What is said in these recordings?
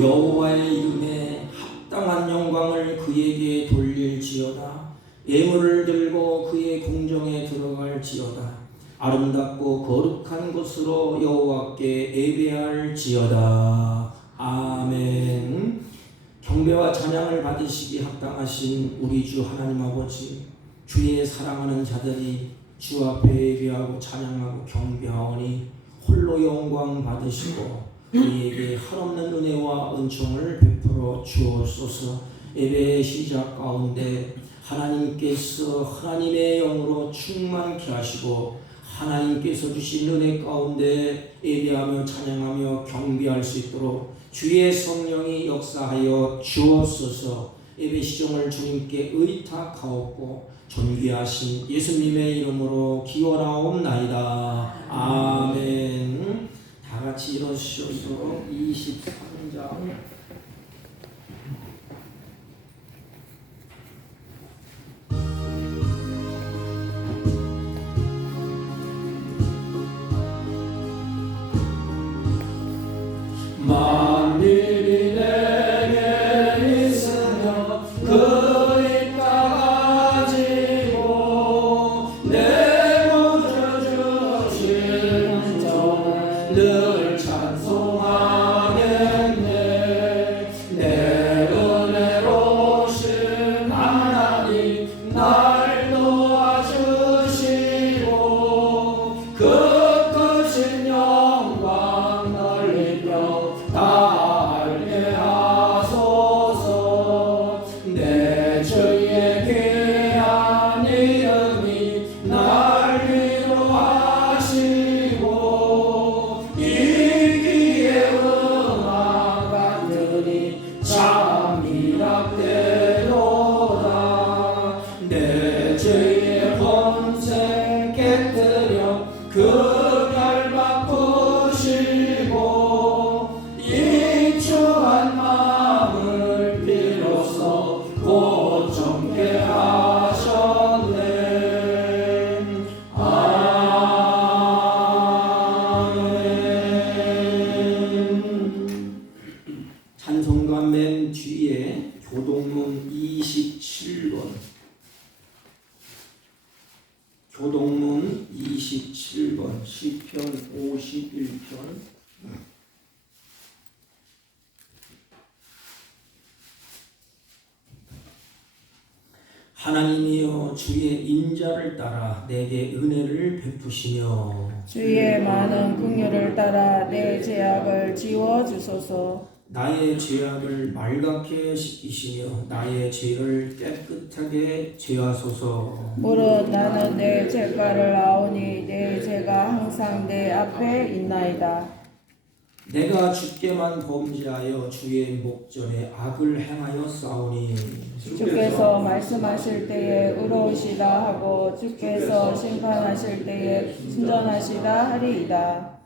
여호와의 이름에 합당한 영광을 그에게 돌릴지어다. 예물을 들고 그의 궁정에 들어갈지어다. 아름답고 거룩한 곳으로 여호와께 예배할지어다. 아멘. 경배와 찬양을 받으시기 합당하신 우리 주 하나님 아버지, 주의 사랑하는 자들이 주 앞에 예배하고 찬양하고 경배하오니 홀로 영광 받으시고 우리에게 한없는 은혜와 은총을 베풀어 주옵소서. 예배의 시작 가운데 하나님께서 하나님의 영으로 충만케 하시고 하나님께서 주신 은혜 가운데 예배하며 찬양하며 경배할 수 있도록 주의 성령이 역사하여 주옵소서. 예배 시종을 주님께 의탁하옵고 존귀하신 예수님의 이름으로 기원하옵나이다. 아멘. 다 같이 일어서셔서 23장 만민이 내게 있으며 그 입 가지고 내 구주 주신 정을 늘 찬송하겠네. 내 은혜로우신 하나님 날 도와주시고 그 크신 영광 넓히며 다 알게 하소서. 내 주의 귀한 이름이 날 위로하시고 이기에 응한 간들이 참 미랍되도다. 내 죄의 본생 깨뜨려 그 별 바꾸시고 이추한 마음을 비로소 고정케 하셨네. 아멘. 찬송가 맨 뒤에 교동문 27번, 교동문 27번, 시편 51편. 하나님이여 주의 인자를 따라 내게 은혜를 베푸시며 주의 많은 긍휼을 따라 내 죄악을 지워 주소서. 나의 죄악을 말갛게 씻기시며 나의 죄를 깨끗하게 제하소서. 무릇 나는 내 죄가를 아오니 내 죄가 항상 내 앞에 있나이다. 내가 주께만 범죄하여 주의 목전에 악을 행하여 싸우니 주께서 말씀하실 때에 의로우시다 하고 주께서 심판하실 때에 순전하시다 하리이다.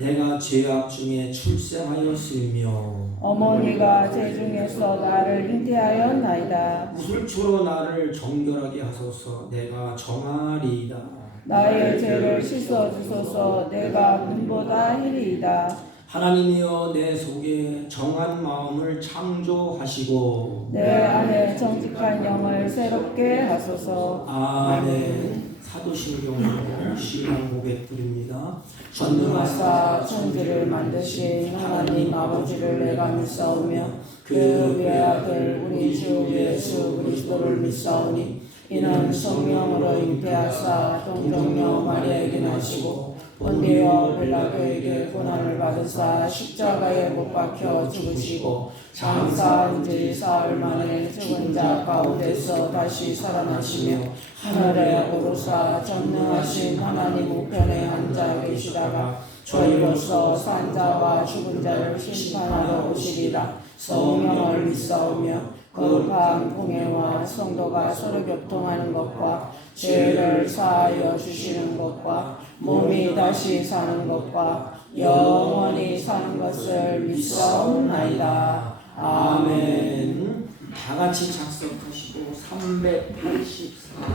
내가 죄악 중에 출생하였으며 어머니가 죄 중에서 나를 잉태하였나이다. 무술초로 나를 정결하게 하소서. 내가 정하리이다. 나의 죄를 씻어 주소서. 내가 눈보다 희리이다. 하나님이여 내 속에 정한 마음을 창조하시고 내 안에 정직한 영을 새롭게 하소서. 아멘. 사도신경으로 신앙 고백 드립니다. 전능하사 천지를 만드신 하나님 아버지를 내가 믿사오며 그 외아들 우리 주 예수 그리스도를 믿사오니 이는 성령으로 잉태하사 동정녀 마리아에게 나시고 본디오 빌라도에게 고난을 받으사 십자가에 못 박혀 죽으시고 장사한 지 사흘 만에 죽은 자 가운데서 다시 살아나시며 하늘에 오르사 전능하신 하나님 우편에 앉아 계시다가 저희로서 산 자와 죽은 자를 심판하러 오시리라. 성령을 믿사오며 거룩한 공예와 성도가 서로 교통하는 것과 죄를 사하여 주시는 것과 몸이 다시 사는 것과 영원히 사는 것을 믿사옵나이다. 아멘. 다 같이 작성하시고 384.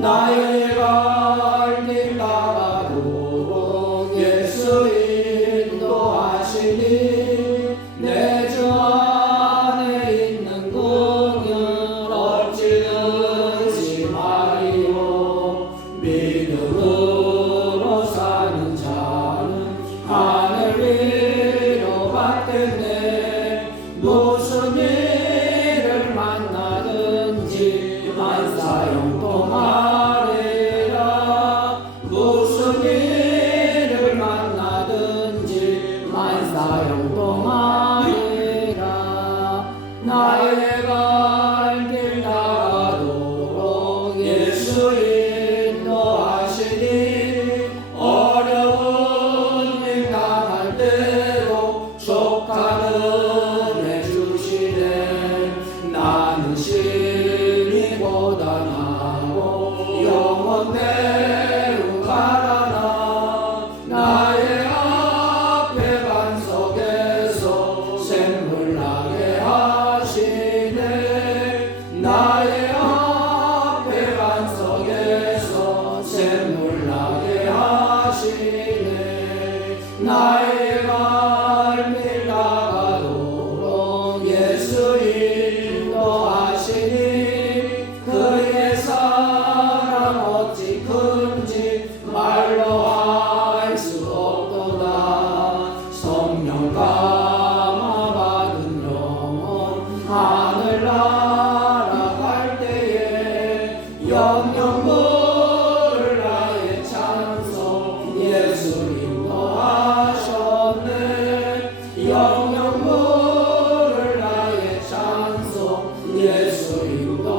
나의 갈 길 따라도록 예수 인도하시니 내 주 안에 있는 그는 어찌 의심하리요. 믿음으로 사는 자는 하늘 위로 받겠네. 무슨 일을 만나든지 만사형통하리라. 무슨 일을 만나든지 만사형통하리라. 나의 갈 길 따라도록 예수 인도하시니 어려운 일 당할 때도 족한 은혜 주시네. 나는 심히 고단하고 영원대로 가라나. 나의 앞에 반석에서 샘물 나게 하시네. 나의 앞에 반석에서 샘물 나게 하시네. 나의 갈 길 나가도록 예수 인도하시니 그의 사랑 어찌 큰지 말로 알 수 없도다. 성령 감화 받은 영혼 하늘 날아갈 때에 영영 부를 나의 찬송 예수 인도하셨네. 영영 부를 나의 찬송 예수 인도하셨네.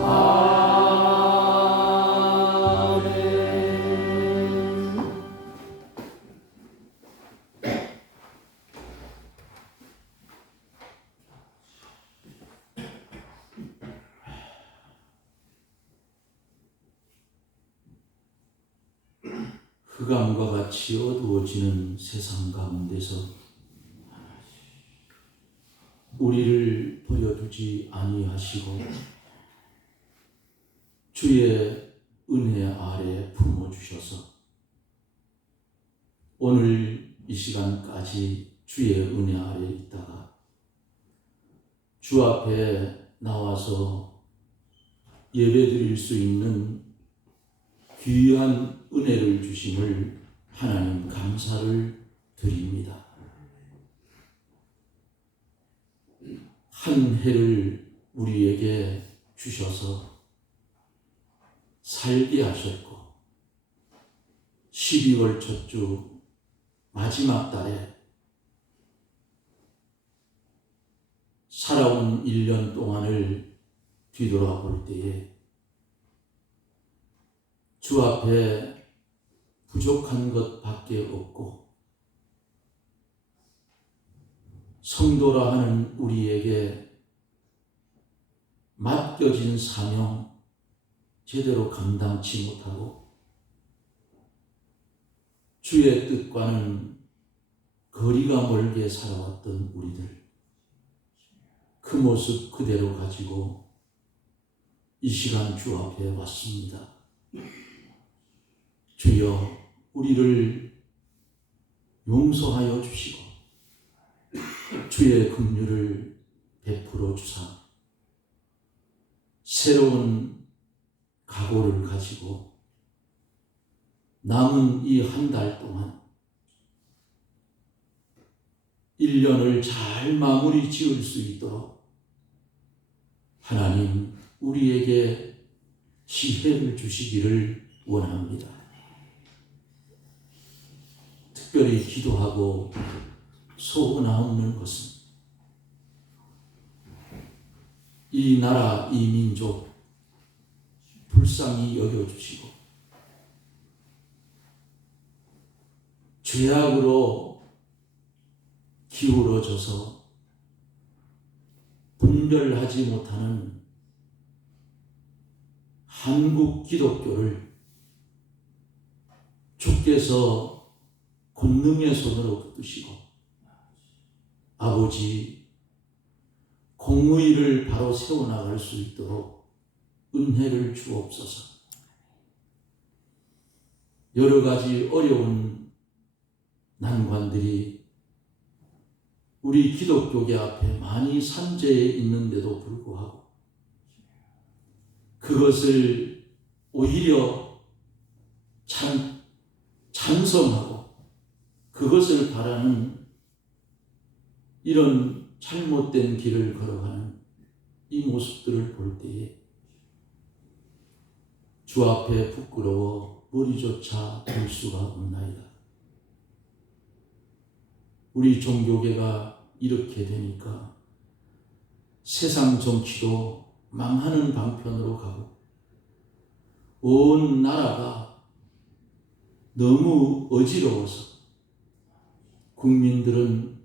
아멘. 흑암과 같이 어두워지는 세상 가운데서 우리를 버려두지 아니하시고 주의 은혜 아래 품어주셔서 오늘 이 시간까지 주의 은혜 아래 있다가 주 앞에 나와서 예배드릴 수 있는 귀한 은혜를 주심을 하나님 감사를 드립니다. 한 해를 우리에게 주셔서 살게 하셨고 12월 첫 주 마지막 달에 살아온 1년 동안을 뒤돌아볼 때에 주 앞에 부족한 것밖에 없고 성도라 하는 우리에게 맡겨진 사명 제대로 감당치 못하고 주의 뜻과는 거리가 멀게 살아왔던 우리들 그 모습 그대로 가지고 이 시간 주 앞에 왔습니다. 주여 우리를 용서하여 주시고 주의 긍휼을 베풀어 주사 새로운 각오를 가지고 남은 이 한 달 동안 1년을 잘 마무리 지을 수 있도록 하나님 우리에게 지혜를 주시기를 원합니다. 특별히 기도하고 소원하옵는 것은 이 나라 이 민족 불쌍히 여겨주시고 죄악으로 기울어져서 분별하지 못하는 한국 기독교를 주께서 권능의 손으로 붙드시고 아버지 공의를 바로 세워나갈 수 있도록 은혜를 주옵소서. 여러 가지 어려운 난관들이 우리 기독교계 앞에 많이 산재해 있는데도 불구하고 그것을 오히려 찬성하고 그것을 바라는 이런 잘못된 길을 걸어가는 이 모습들을 볼 때에 주 앞에 부끄러워 머리조차 들 수가 없나이다. 우리 종교계가 이렇게 되니까 세상 정치도 망하는 방편으로 가고 온 나라가 너무 어지러워서 국민들은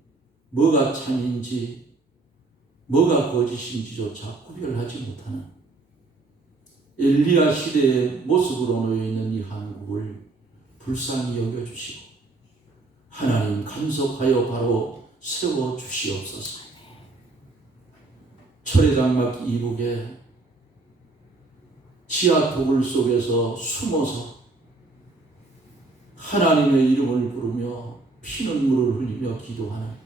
뭐가 참인지 뭐가 거짓인지조차 구별하지 못하는 엘리야 시대의 모습으로 놓여있는 이 한국을 불쌍히 여겨주시고 하나님 간섭하여 바로 세워주시옵소서. 철회장막 이북에 지하 도굴 속에서 숨어서 하나님의 이름을 부르며 피눈물을 흘리며 기도하는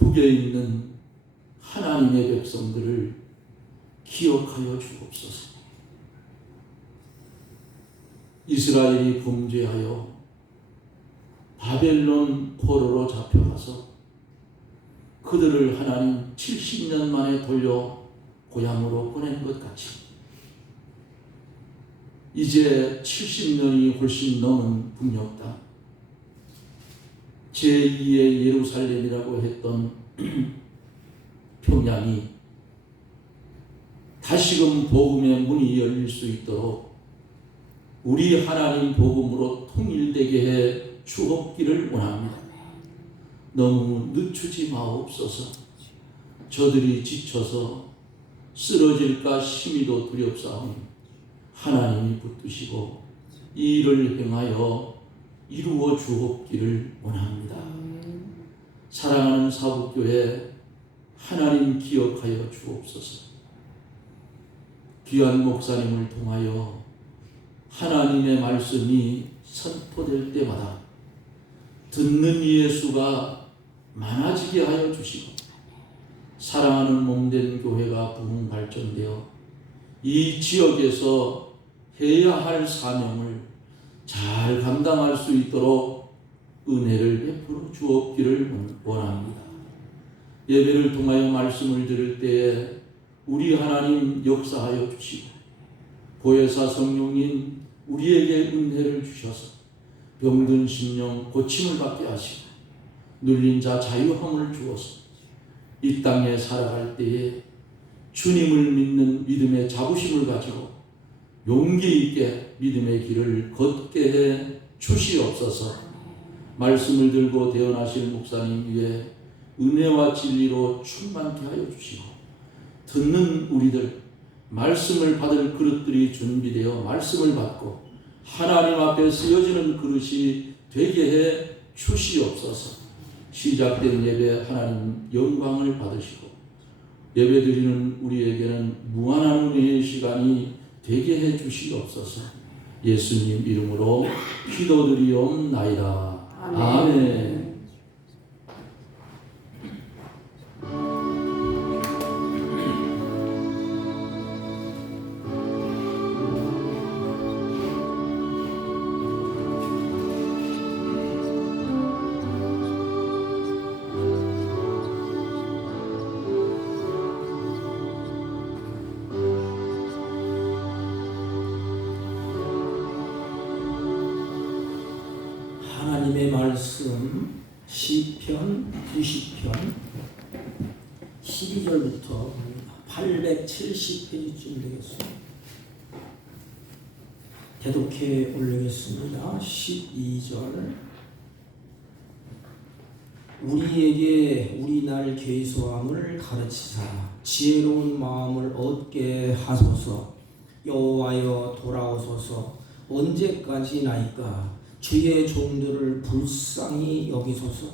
북에 있는 하나님의 백성들을 기억하여 주옵소서. 이스라엘이 범죄하여 바벨론 포로로 잡혀가서 그들을 하나님 70년 만에 돌려 고향으로 보낸 것 같이 이제 70년이 훨씬 넘은 북녘 땅 제2의 예루살렘이라고 했던 평양이 다시금 복음의 문이 열릴 수 있도록 우리 하나님 복음으로 통일되게 해 주옵기를 원합니다. 너무 늦추지 마옵소서. 저들이 지쳐서 쓰러질까 심히도 두렵사오니 하나님이 붙드시고 이 일을 행하여 이루어 주옵기를 원합니다. 사랑하는 사북교회 하나님 기억하여 주옵소서. 귀한 목사님을 통하여 하나님의 말씀이 선포될 때마다 듣는 이의 수가 많아지게 하여 주시고 사랑하는 몸된 교회가 부흥 발전되어 이 지역에서 해야 할 사명을 잘 감당할 수 있도록 은혜를 베풀어 주옵기를 원합니다. 예배를 통하여 말씀을 들을 때에 우리 하나님 역사하여 주시고 보혜사 성령님 우리에게 은혜를 주셔서 병든 심령 고침을 받게 하시고 눌린 자 자유함을 주어서 이 땅에 살아갈 때에 주님을 믿는 믿음의 자부심을 가지고 용기 있게 믿음의 길을 걷게 해 주시옵소서. 말씀을 들고 대언하실 목사님 위에 은혜와 진리로 충만케 하여 주시고 듣는 우리들 말씀을 받을 그릇들이 준비되어 말씀을 받고 하나님 앞에 쓰여지는 그릇이 되게 해 주시옵소서. 시작된 예배 하나님 영광을 받으시고 예배드리는 우리에게는 무한한 은혜의 시간이 되게 해 주시옵소서. 예수님 이름으로 기도드리옵나이다. 아멘. 하나님의 말씀 시편 90편 12절부터 870페이지쯤 되겠습니다. 대독해 올리겠습니다. 12절 우리에게 우리 날 계수함을 가르치사 지혜로운 마음을 얻게 하소서. 여호와여 돌아오소서. 언제까지나이까 주의 종들을 불쌍히 여기소서.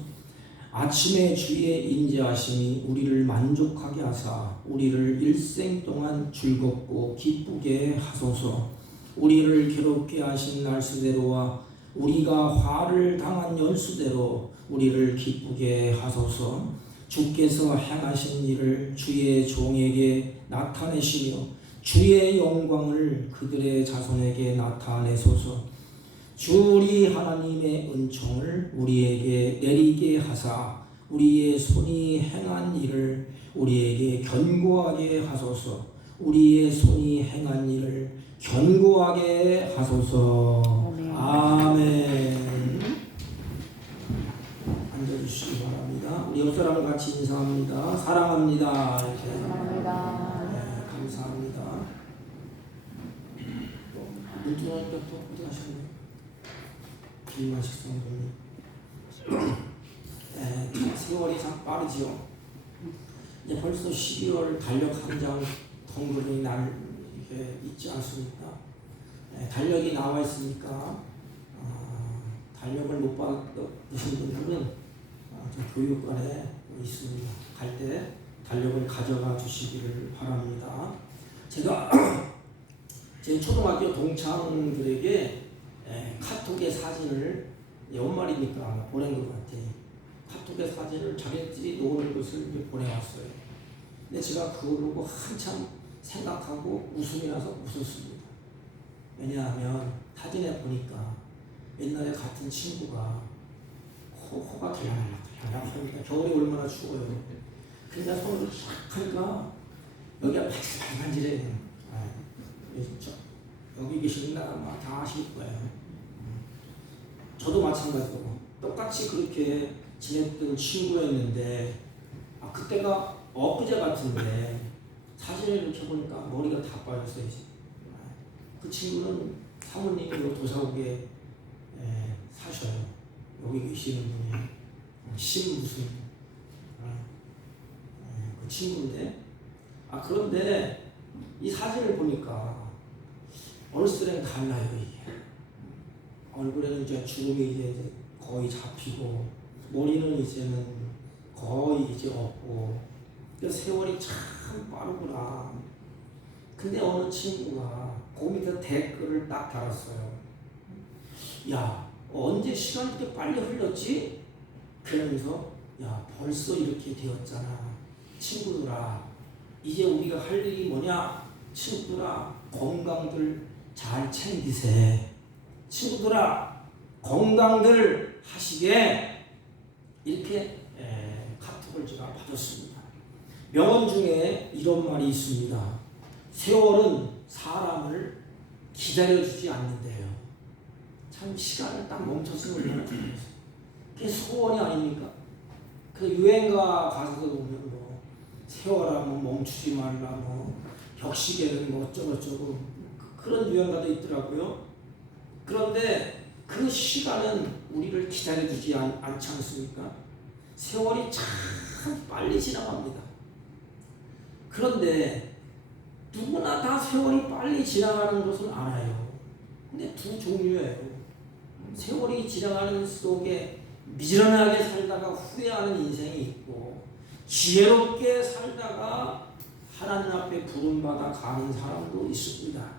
아침에 주의 인자하심이 우리를 만족하게 하사 우리를 일생 동안 즐겁고 기쁘게 하소서. 우리를 괴롭게 하신 날수대로와 우리가 화를 당한 연수대로 우리를 기쁘게 하소서. 주께서 행하신 일을 주의 종에게 나타내시며 주의 영광을 그들의 자손에게 나타내소서. 주 우리 하나님의 은총을 우리에게 내리게 하사 우리의 손이 행한 일을 우리에게 견고하게 하소서. 우리의 손이 행한 일을 견고하게 하소서. 아멘. 앉아주시기 바랍니다. 우리 옆 사람 같이 인사합니다. 사랑합니다. 감사합니다. 네, 감사합니다. 문준환 또 어디 가셨나요? 김만식 성도님. 네, 세월이 참 빠르지요. 이제 벌써 12월 달력 한 장 덩그러니 날 이렇게 있지 않습니까? 네, 달력이 나와 있으니까 달력을 못 받으신 분들은 저 교육관에 있습니다. 갈 때 달력을 가져가 주시기를 바랍니다. 제가 제 초등학교 동창들에게 카톡의 사진을 연말이니까 보낸 것 같아요. 카톡의 사진을 자기들이 노는 것을 보내왔어요. 근데 제가 그걸 보고 한참 생각하고 웃음이 나서 웃었습니다. 왜냐하면 사진에 보니까 옛날에 같은 친구가 코가 달랑달랑 겨울이 얼마나 추워요. 근데 손을 싹 하니까 여기가 빨간지래. 여기 계시는 분 아마 다 아실 거예요. 저도 마찬가지로 똑같이 그렇게 지냈던 친구였는데 그때가 엊그제 같은데 사진을 이렇게 보니까 머리가 다 빠졌어요. 그 친구는 사모님이 도사국에 사셔요. 여기 계시는 분이 무슨 그 친구인데 그런데 이 사진을 보니까 어렸을 때는 달라요. 이게 얼굴에는 이제 주름이 이제 거의 잡히고 머리는 이제는 거의 이제 없고 세월이 참 빠르구나. 근데 어느 친구가 그 밑에 댓글을 딱 달았어요. 야, 언제 시간이 이렇게 빨리 흘렀지? 그러면서 야, 벌써 이렇게 되었잖아. 친구들아, 이제 우리가 할 일이 뭐냐? 친구들아, 건강들 잘 챙기세. 친구들아, 건강들 하시게. 이렇게 카톡을 제가 받았습니다. 명언 중에 이런 말이 있습니다. 세월은 사람을 기다려주지 않는데요. 참 시간을 딱 멈춰서 얼마나 좋겠어요. 그게 소원이 아닙니까? 그 유행가 가사도 보면 뭐 세월아 뭐 멈추지 말라 뭐 벽시계는 뭐 어쩌고저쩌고 그런 유행가도 있더라고요. 그런데 그 시간은 우리를 기다려주지 않지 않습니까? 세월이 참 빨리 지나갑니다. 그런데 누구나 다 세월이 빨리 지나가는 것은 알아요. 근데 두 종류예요. 세월이 지나가는 속에 미련하게 살다가 후회하는 인생이 있고 지혜롭게 살다가 하나님 앞에 부름받아 가는 사람도 있습니다.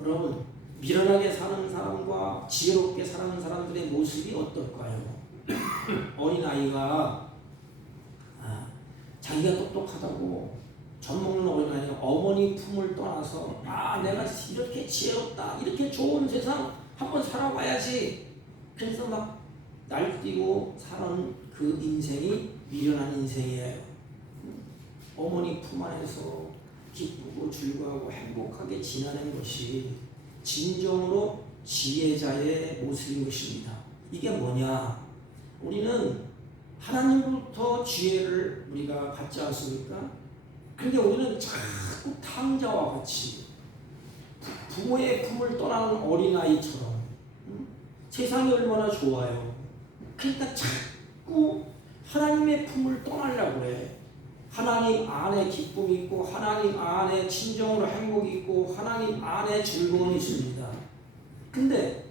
여러분, 미련하게 사는 사람과 지혜롭게 사는 사람들의 모습이 어떨까요? 어린아이가 자기가 똑똑하다고 젖먹는 어린아이가 어머니 품을 떠나서 내가 이렇게 지혜롭다, 이렇게 좋은 세상 한번 살아봐야지. 그래서 막 날뛰고 사는 그 인생이 미련한 인생이에요. 어머니 품 안에서 기쁘고 즐거워하고 행복하게 지나는 것이 진정으로 지혜자의 모습인 것입니다. 이게 뭐냐? 우리는 하나님부터 지혜를 우리가 받지 않습니까? 근데 우리는 자꾸 탕자와 같이 부모의 품을 떠나는 어린아이처럼 세상이 얼마나 좋아요. 그러니까 자꾸 하나님의 품을 떠나려고 그래. 하나님 안에 기쁨이 있고 하나님 안에 진정으로 행복이 있고 하나님 안에 즐거움이 있습니다. 근데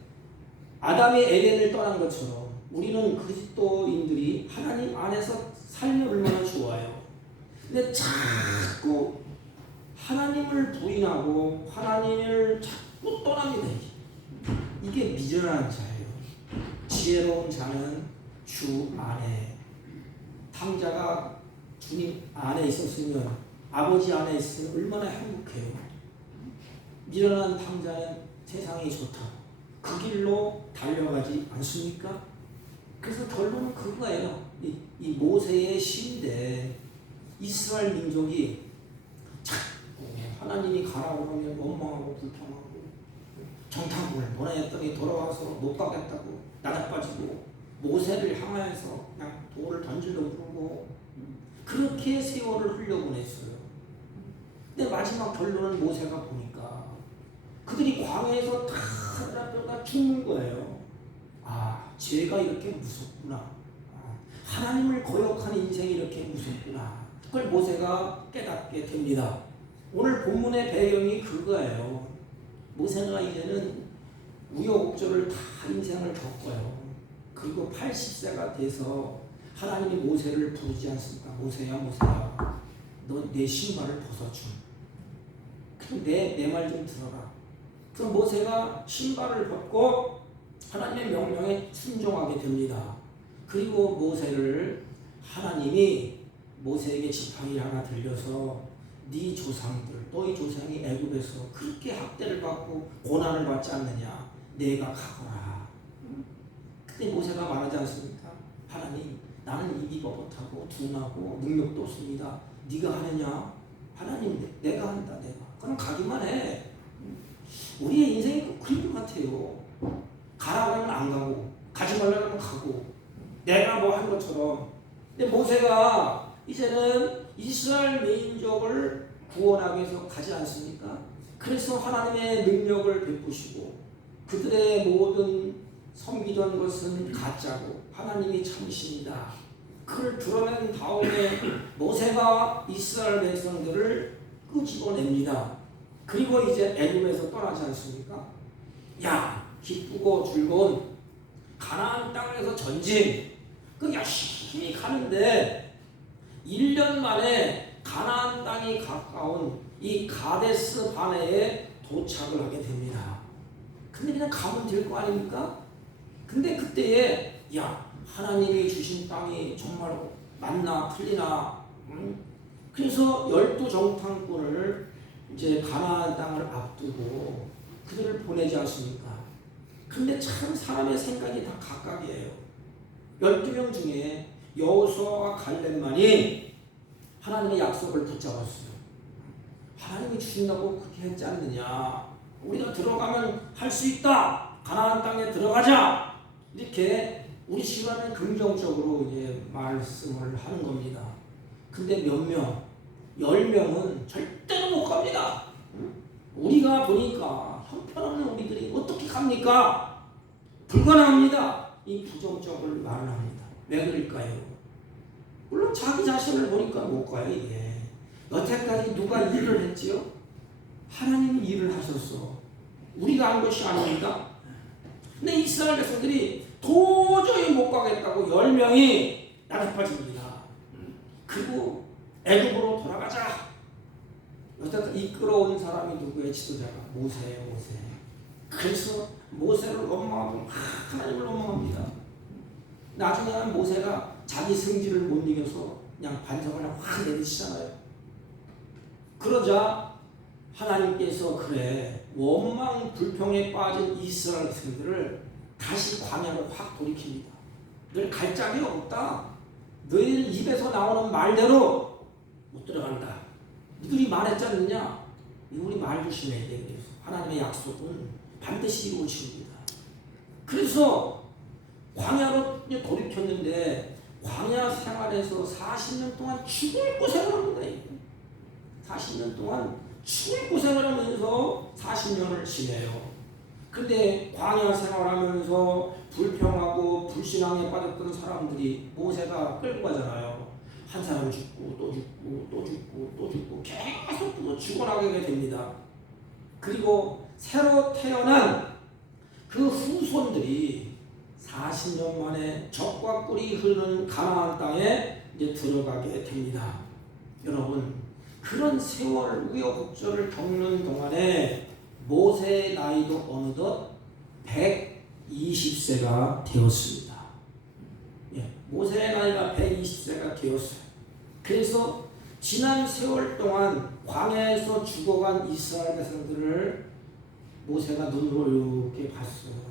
아담이 에덴을 떠난 것처럼 우리는 그리스도인들이 하나님 안에서 살면 얼마나 좋아요. 근데 자꾸 하나님을 부인하고 하나님을 자꾸 떠납니다. 이게 미련한 자예요. 지혜로운 자는 주 안에, 탕자가 주님 안에 있었으면, 아버지 안에 있으면 얼마나 행복해요. 미련한 탕자는 세상이 좋다, 그 길로 달려가지 않습니까? 그래서 결론은 그거예요. 이 모세의 시인데 이스라엘 민족이 자꾸 하나님이 가라고 하면 원망하고 불평하고 정탐꾼을 보내했더니 돌아와서 못 가겠다고 나자빠지고 모세를 향하여서 그냥 돌을 던지려고 그러고 그렇게 세월을 흘려보냈어요. 근데 마지막 결론은 모세가 보니까 그들이 광야에서 다 죽는 거예요. 아, 죄가 이렇게 무섭구나. 하나님을 거역하는 인생이 이렇게 무섭구나. 그걸 모세가 깨닫게 됩니다. 오늘 본문의 배경이 그거예요. 모세가 이제는 우여곡절을 다 인생을 겪어요. 그리고 80세가 돼서 하나님이 모세를 부르지 않습니까? 모세야, 모세야, 너 내 신발을 벗어줌. 그럼 내 말 좀 들어라. 그럼 모세가 신발을 벗고 하나님의 명령에 순종하게 됩니다. 그리고 모세를 하나님이 모세에게 지팡이 하나 들려서 네 조상들, 너희 조상이 애굽에서 그렇게 학대를 받고 고난을 받지 않느냐, 내가 가거라. 그때 모세가 말하지 않습니까? 하나님, 나는 입이 뻣뻣하고 둔하고 능력도 없습니다. 네가 하느냐? 하나님, 내가 한다. 내가. 그럼 가기만 해. 우리의 인생이 그런 것 같아요. 가라고 하면 안 가고, 가지 말라고 하면 가고, 내가 뭐 한 것처럼. 근데 모세가 이제는 이스라엘 민족을 구원하기 위해서 가지 않습니까? 그래서 하나님의 능력을 베푸시고 그들의 모든 섬기던 것은 가짜고 하나님이 참이십니다. 그걸 드러낸 다음에 모세가 이스라엘 백성들을 끄집어냅니다. 그리고 이제 애굽에서 떠나지 않습니까? 야, 기쁘고 즐거운 가나안 땅에서 전진, 그 열심히 가는데 1년 만에 가나안 땅이 가까운 이 가데스 바네에 도착을 하게 됩니다. 근데 그냥 가면 될 거 아닙니까? 근데 그때에 야, 하나님이 주신 땅이 정말 맞나 틀리나, 그래서 12정탐꾼을 이제 가나안 땅을 앞두고 그들을 보내지 않습니까? 근데 참 사람의 생각이 다 각각이에요. 12명 중에 여호수아와 갈렙만이 하나님의 약속을 붙잡았어요. 하나님이 주신다고 그렇게 했지 않느냐, 우리가 들어가면 할 수 있다, 가나안 땅에 들어가자, 이렇게 우리 시간은 긍정적으로 이제 말씀을 하는 겁니다. 근데 몇 명, 10명은 절대로 못 갑니다. 우리가 보니까 형편없는 우리들이 어떻게 갑니까? 불가능합니다. 이 부정적으로 말을 합니다. 왜 그럴까요? 물론 자기 자신을 보니까 못 가요. 이게 여태까지 누가 일을 했지요? 하나님이 일을 하셨어. 우리가 한 것이 아닙니다. 근데 이스라엘 백성들이 도저히 못 가겠다고 10명이 나가빠집니다. 그리고 애굽으로 돌아가자. 여태까지 이끌어온 사람이 누구의 지도자가? 모세예요, 모세. 그래서 모세를 원망하고 하나님을 원망합니다. 나중에는 모세가 자기 성질을 못 이겨서 그냥 반성을 확 내리시잖아요. 그러자 하나님께서 그래, 원망 불평에 빠진 이스라엘 백성들을 다시 광야로 확 돌이킵니다. 늘 갈 짝이 없다. 너희들 입에서 나오는 말대로 못 들어간다. 너희들이 말했지 않느냐? 우리 말 조심해야 돼. 그래서 하나님의 약속은 반드시 이루어집니다. 그래서 광야로 돌이켰는데 광야 생활에서 40년 동안 죽을 고생을 합니다. 40년 동안 죽을 고생을 하면서 40년을 지내요. 근데 광야 생활하면서 불평하고 불신앙에 빠졌던 사람들이 모세가 끌고 가잖아요. 한 사람 죽고 또 죽고 또 죽고 또 죽고 계속 또 죽어나가게 됩니다. 그리고 새로 태어난 그 후손들이 40년 만에 젖과 꿀이 흐르는 가나안 땅에 이제 들어가게 됩니다. 여러분, 그런 세월 우여곡절을 겪는 동안에 모세의 나이도 어느덧 120세가 되었습니다. 모세의 나이가 120세가 되었어요. 그래서 지난 세월 동안 광야에서 죽어간 이스라엘 백성들을 모세가 눈으로 이렇게 봤어요.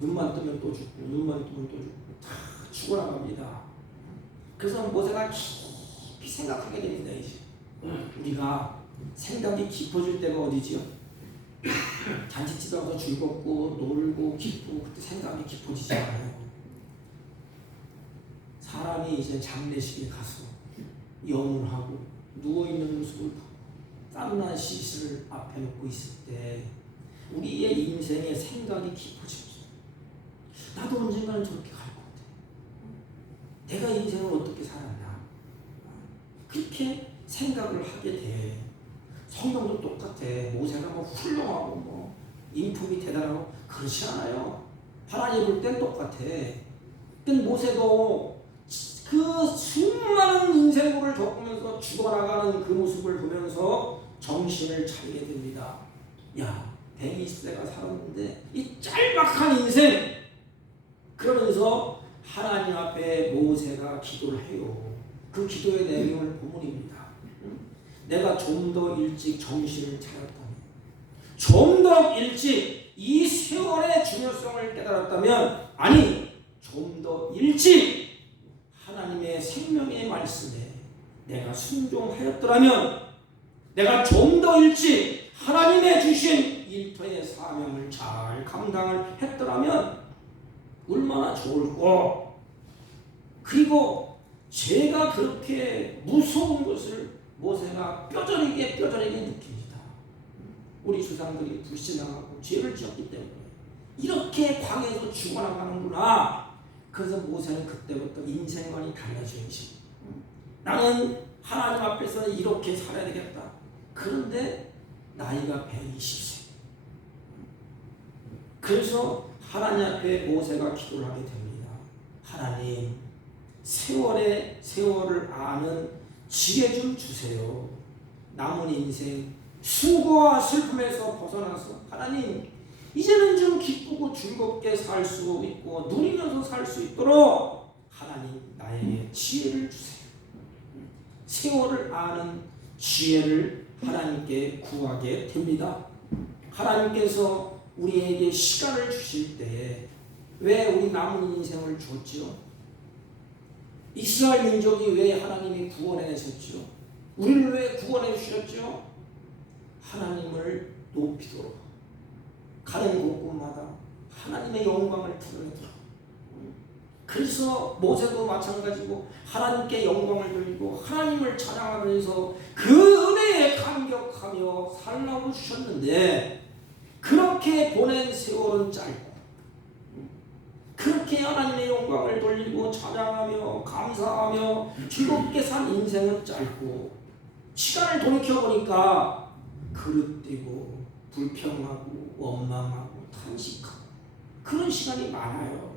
눈만 뜨면 또 죽고 눈만 뜨면 또 죽고 다 죽어나갑니다. 그래서 모세가 깊이 생각하게 됩니다. 이제 우리가 생각이 깊어질 때가 어디지요? 잔치집에 가서 즐겁고 놀고 기쁘고 그때 생각이 깊어지지 않아요. 사람이 이제 장례식에 가서 염을 하고 누워있는 모습을 보고 땀난 시신을 앞에 놓고 있을 때 우리의 인생의 생각이 깊어집니다. 나도 언젠가는 저렇게 갈 것 같아. 내가 인생을 어떻게 살았나? 그렇게 생각을 하게 돼. 성경도 똑같아. 모세가 뭐 훌륭하고 뭐 인품이 대단하고 그렇지 않아요. 하나님 볼 땐 똑같아. 근데 모세도 그 수많은 인생고를 겪으면서 죽어나가는 그 모습을 보면서 정신을 차리게 됩니다. 야, 120세가 살았는데 이 짤막한 인생! 그러면서 하나님 앞에 모세가 기도를 해요. 그 기도의 내용을 본문입니다. 내가 좀 더 일찍 정신을 차렸다면, 좀 더 일찍 이 세월의 중요성을 깨달았다면, 아니 좀 더 일찍 하나님의 생명의 말씀에 내가 순종하였더라면, 내가 좀 더 일찍 하나님의 주신 일터의 사명을 잘 감당을 했더라면 얼마나 좋을까. 그리고 제가 그렇게 무서운 것을 모세가 뼈저리게 느낍니다. 우리 조상들이 불신앙하고 죄를 지었기 때문에 이렇게 광야에서 죽어나가는구나. 그래서 모세는 그때부터 인생관이 달라져야지. 나는 하나님 앞에서는 이렇게 살아야 되겠다. 그런데 나이가 120세. 그래서 하나님 앞에 모세가 기도를 하게 됩니다. 하나님, 세월을 아는 지혜 좀 주세요. 남은 인생 수고와 슬픔에서 벗어나서 하나님, 이제는 좀 기쁘고 즐겁게 살 수 있고 누리면서 살 수 있도록 하나님 나에게 지혜를 주세요. 세월을 아는 지혜를 하나님께 구하게 됩니다. 하나님께서 우리에게 시간을 주실 때 왜 우리 남은 인생을 줬죠? 이스라엘 민족이 왜 하나님이 구원해 내셨죠? 우리를 왜 구원해 주셨죠? 하나님을 높이도록, 가는 곳곳마다 하나님의 영광을 드러내도록. 그래서 모세도 마찬가지고 하나님께 영광을 돌리고 하나님을 찬양하면서 그 은혜에 감격하며 살라고 주셨는데, 그렇게 보낸 세월은 짧고 그렇게 하나님의 영광을 돌리고 찬양하며 감사하며 즐겁게 산 인생은 짧고, 시간을 돌이켜보니까 그릇되고 불평하고 원망하고 탄식하고 그런 시간이 많아요.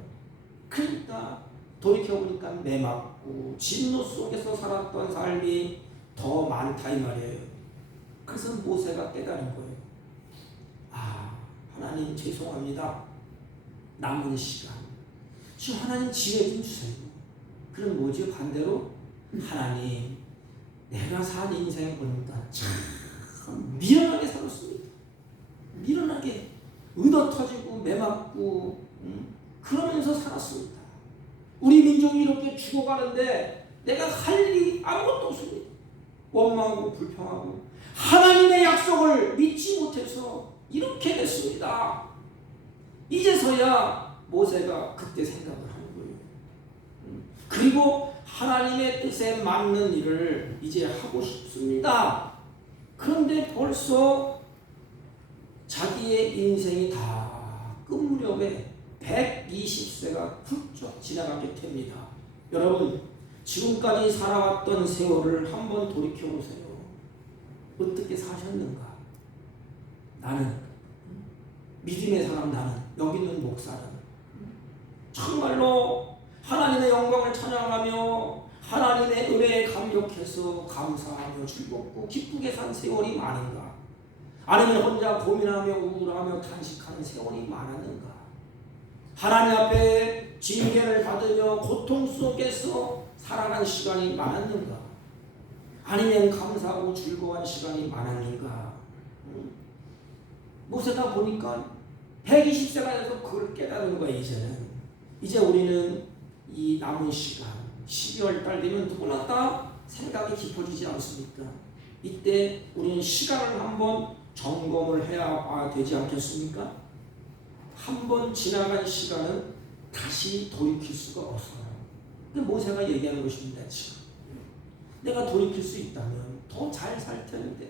그러니까 돌이켜보니까 매맞고 진노 속에서 살았던 삶이 더 많다 이 말이에요. 그래서 모세가 깨달은 거예요. 아, 하나님 죄송합니다. 남은 시간 지금 하나님 지혜 좀 주세요. 그럼 뭐지? 반대로 하나님, 내가 산 인생 보니까 참 미련하게 살았습니다. 미련하게 의도터지고 매맞고 그러면서 살았습니다. 우리 민족이 이렇게 죽어가는데 내가 할 일이 아무것도 없습니다. 원망하고 불평하고 하나님의 약속을 믿지 못해서 이렇게 됐습니다. 이제서야 모세가 그때 생각을 하는 거예요. 그리고 하나님의 뜻에 맞는 일을 이제 하고 싶습니다. 그런데 벌써 자기의 인생이 다 끝무렵에 120세가 훌쩍 지나가게 됩니다. 여러분, 지금까지 살아왔던 세월을 한번 돌이켜보세요. 어떻게 사셨는가? 나는 믿음의 사람, 나는 여기 있는 목사는 정말로 하나님의 영광을 찬양하며 하나님의 은혜에 감격해서 감사하며 즐겁고 기쁘게 산 세월이 많은가? 아니면 혼자 고민하며 우울하며 탄식하는 세월이 많았는가? 하나님 앞에 징계를 받으며 고통 속에서 살아간 시간이 많았는가? 아니면 감사하고 즐거운 시간이 많았는가? 모세가 보니까 120세가 돼서 그걸 깨달은 거야. 이제 우리는 이 남은 시간 12월 달 되면 누구나 다 생각이 깊어지지 않습니까? 이때 우리는 시간을 한번 점검을 해야 되지 않겠습니까? 한번 지나간 시간은 다시 돌이킬 수가 없어요. 모세가 얘기하는 것입니다. 지금 내가 돌이킬 수 있다면 더 잘 살 텐데,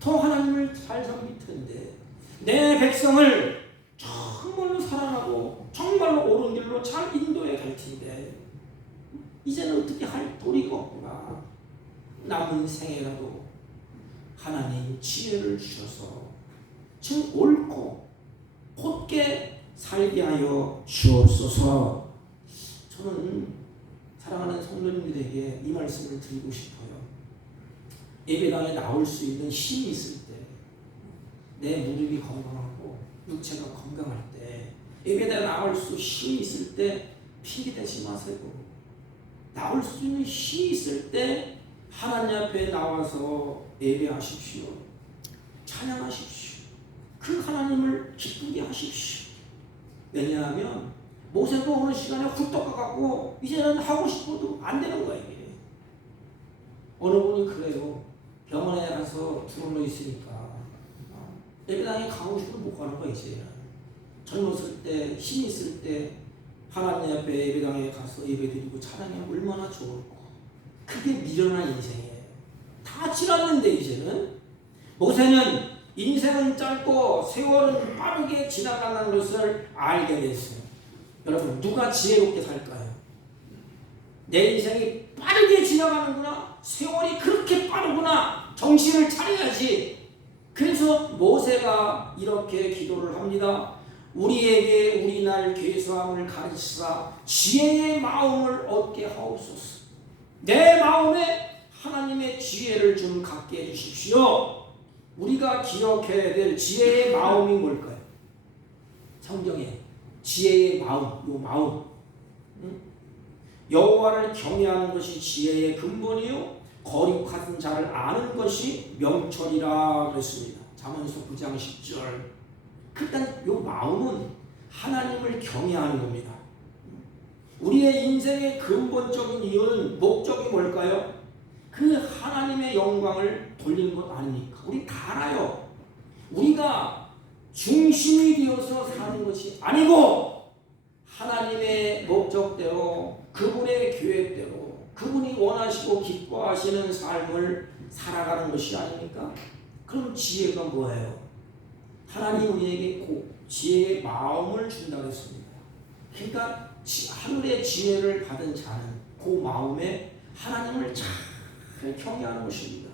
더 하나님을 잘 섬길 텐데, 내 백성을 정말로 사랑하고 정말로 옳은 길로 잘 인도해 갈 텐데 이제는 어떻게 할 도리가 없구나. 남은 생애라도 하나님 지혜를 주셔서 지금 옳고 곧게 살게 하여 주옵소서. 저는 사랑하는 성도님들에게 이 말씀을 드리고 싶어요. 예배당에 나올 수 있는 힘이 있을 때, 내 무릎이 건강하고 육체가 건강할 때, 예배당에 나올 수 힘이 있을 때 핑계 대지 마세요. 나올 수 있는 힘이 있을 때 하나님 앞에 나와서 예배하십시오. 찬양하십시오. 그 하나님을 기쁘게 하십시오. 왜냐하면 모세도 어느 시간에 훌떡 가갖고 이제는 하고 싶어도 안 되는 거예요. 어느 분이 그래요. 병원에 가서 들어놓여 있으니까 예배당에 가고 싶어도 못 가는 거야. 이제 젊었을 때 힘이 있을 때 하나님 앞에 예배당에 가서 예배드리고 찬양하면 얼마나 좋을까. 그게 미련한 인생이에요. 다 지났는데 이제는 모세는 인생은 짧고 세월은 빠르게 지나가는 것을 알게 됐어요. 여러분, 누가 지혜롭게 살까요? 내 인생이 빠르게 지나가는구나. 세월이 그렇게 빠르구나. 정신을 차려야지. 그래서 모세가 이렇게 기도를 합니다. 우리에게 우리 날 괴소함을 가르치사 지혜의 마음을 얻게 하옵소서. 내 마음에 하나님의 지혜를 좀 갖게 해주십시오. 우리가 기억해야 될 지혜의 마음이 뭘까요? 성경에 지혜의 마음, 요 마음. 여호와를 경외하는 것이 지혜의 근본이요 거룩한 자를 아는 것이 명철이라 그랬습니다. 잠언서 9장 10절. 일단 요 마음은 하나님을 경외하는 겁니다. 우리의 인생의 근본적인 이유는 목적이 뭘까요? 그 하나님의 영광을 돌리는 것 아닙니까? 우리 다 알아요. 우리가 중심이 되어서 사는 것이 아니고 하나님의 목적대로 그분의 계획대로 그분이 원하시고 기뻐하시는 삶을 살아가는 것이 아닙니까? 그럼 지혜가 뭐예요? 하나님 우리에게 지혜의 마음을 준다고 했습니다. 그러니까 하늘의 지혜를 받은 자는 그 마음에 하나님을 잘 경외하는 것입니다.